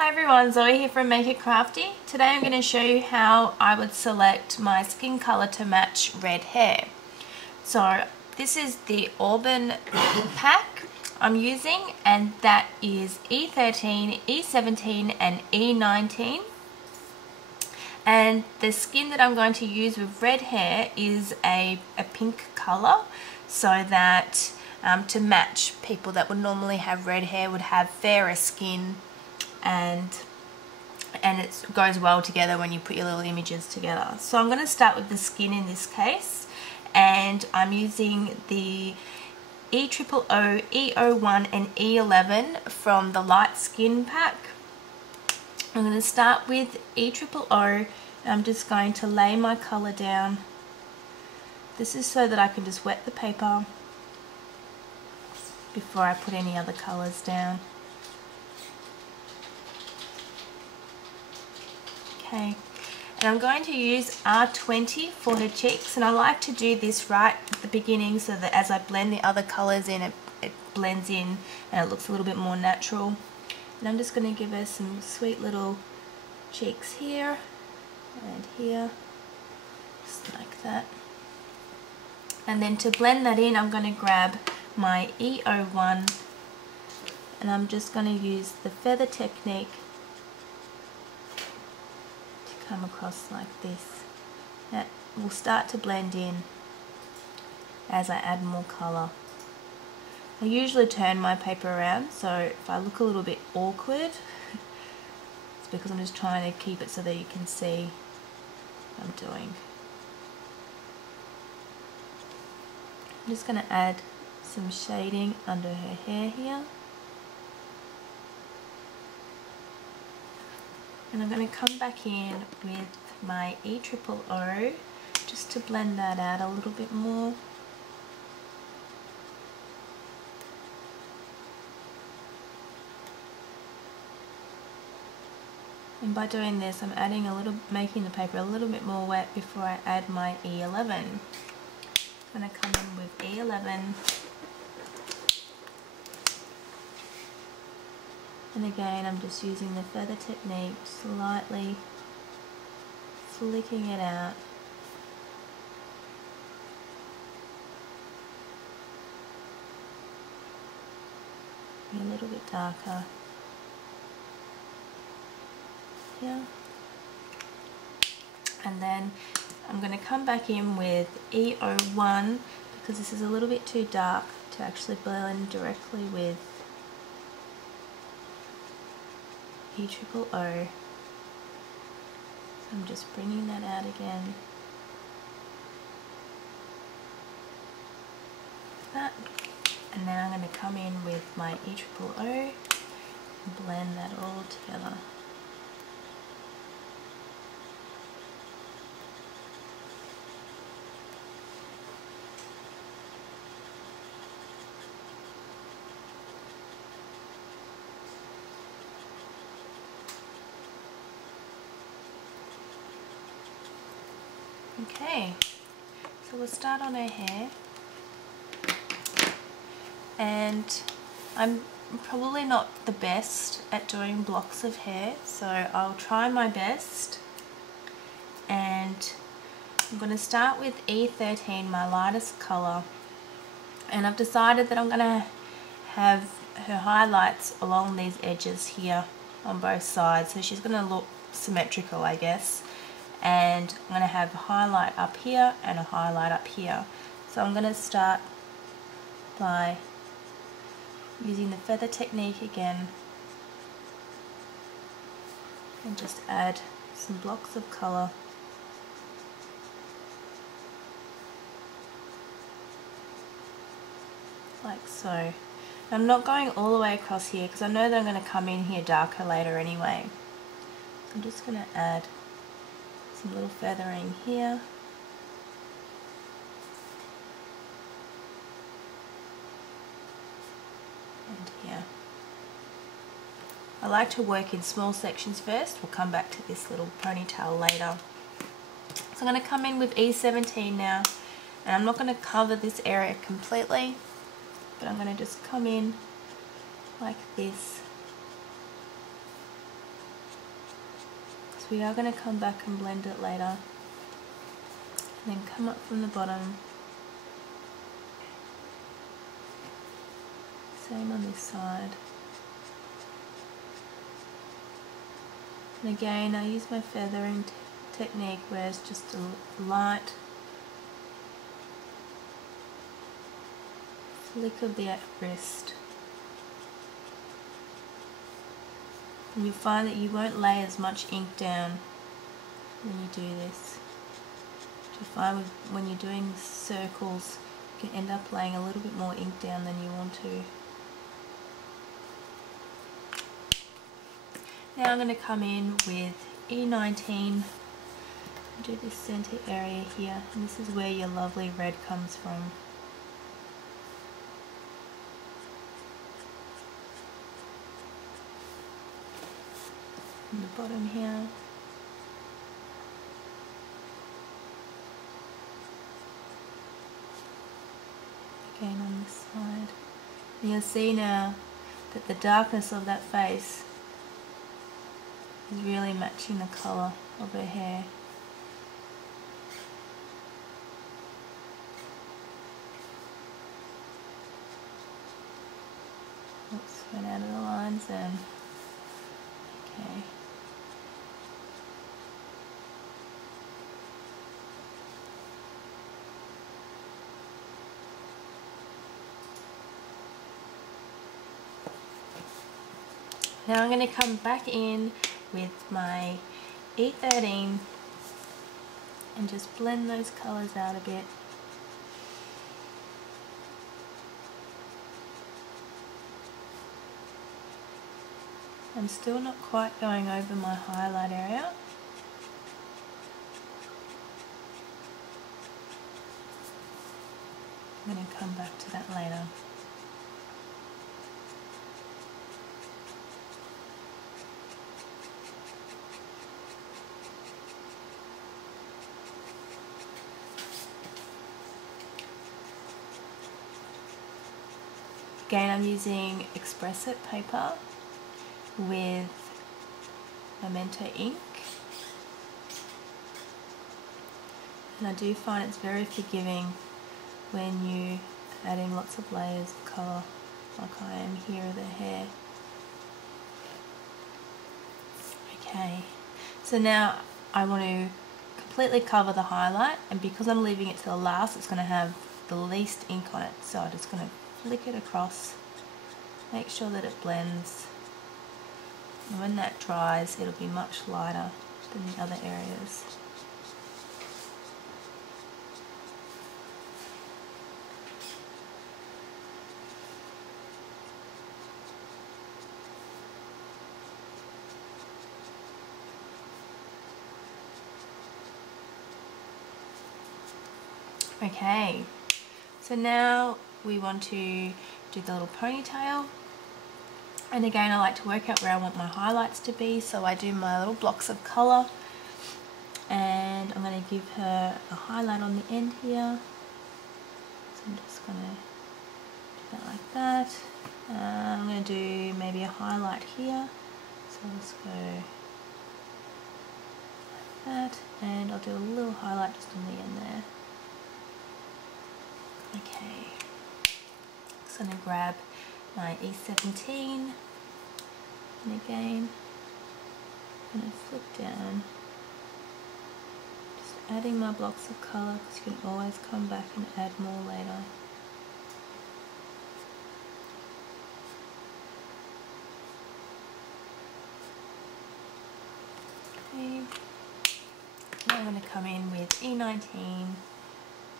Hi everyone, Zoe here from Make It Crafty. Today I'm going to show you how I would select my skin colour to match red hair. So this is the Auburn pack I'm using, and that is E13, E17 and E19. And the skin that I'm going to use with red hair is a pink colour, so that to match people that would normally have red hair would have fairer skin, and it goes well together when you put your little images together. So I'm going to start with the skin in this case, and I'm using the E00, E01 and E11 from the light skin pack. I'm going to start with E00. I'm just going to lay my colour down. This is so that I can just wet the paper before I put any other colours down. Okay, and I'm going to use R20 for her cheeks, and I like to do this right at the beginning so that as I blend the other colours in, it blends in and it looks a little bit more natural. And I'm just going to give her some sweet little cheeks here and here, just like that. And then to blend that in, I'm going to grab my E01 and I'm just going to use the feather technique come across like this. That will start to blend in as I add more colour. I usually turn my paper around, so if I look a little bit awkward, it's because I'm just trying to keep it so that you can see what I'm doing. I'm just going to add some shading under her hair here. And I'm going to come back in with my E00 just to blend that out a little bit more. And by doing this, I'm adding making the paper a little bit more wet before I add my E11. I'm going to come in with E11. And again, I'm just using the feather technique, slightly flicking it out. A little bit darker here. And then I'm going to come back in with E01 because this is a little bit too dark to actually blend directly with E00. So I'm just bringing that out again. That. And now I'm going to come in with my E00 and blend that all together. Okay, so we'll start on her hair, and I'm probably not the best at doing blocks of hair, so I'll try my best. And I'm going to start with E13, my lightest colour, and I've decided that I'm going to have her highlights along these edges here on both sides, so she's going to look symmetrical, I guess. And I'm going to have a highlight up here and a highlight up here. So I'm going to start by using the feather technique again and just add some blocks of colour like so. I'm not going all the way across here because I know that I'm going to come in here darker later anyway. So I'm just going to add some little feathering here. And here. I like to work in small sections first. We'll come back to this little ponytail later. So I'm going to come in with E17 now, and I'm not going to cover this area completely, but I'm going to just come in like this we are going to come back and blend it later. And then come up from the bottom. Same on this side. And again, I use my feathering technique where it's just a light flick of the wrist. And you'll find that you won't lay as much ink down when you do this. You find when you're doing circles, you can end up laying a little bit more ink down than you want to. Now I'm going to come in with E19 and do this center area here, and this is where your lovely red comes from. On the bottom here. Again on this side. And you'll see now that the darkness of that face is really matching the colour of her hair. Oops, went out of the lines then. Okay. Now I'm going to come back in with my E13 and just blend those colours out a bit. I'm still not quite going over my highlight area. I'm going to come back to that later. Again, I'm using Xpress-It paper with memento ink, and I do find it's very forgiving when you adding lots of layers of colour like I am here of the hair. Okay, so now I want to completely cover the highlight, and because I'm leaving it to the last, it's going to have the least ink on it, so I'm just going to flick it across, make sure that it blends, and when that dries it'll be much lighter than the other areas. Okay, so now we want to do the little ponytail, and again I like to work out where I want my highlights to be, so I do my little blocks of colour, and I'm going to give her a highlight on the end here, so I'm just going to do that like that. I'm going to do maybe a highlight here, so let's go like that, and I'll do a little highlight just on the end there. Okay, so I'm going to grab my E17, and again I'm going to flip down, just adding my blocks of colour, because you can always come back and add more later. Okay, now I'm going to come in with E19,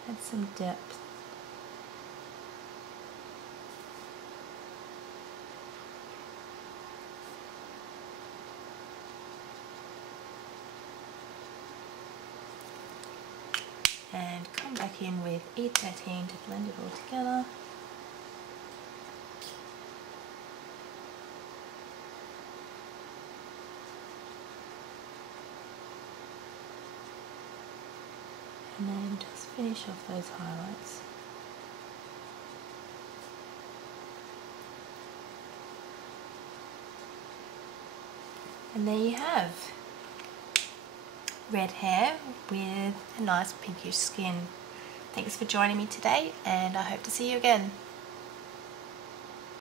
add some depth. And come back in with E13 to blend it all together. And then just finish off those highlights. And there you have red hair with a nice pinkish skin. Thanks for joining me today, and I hope to see you again.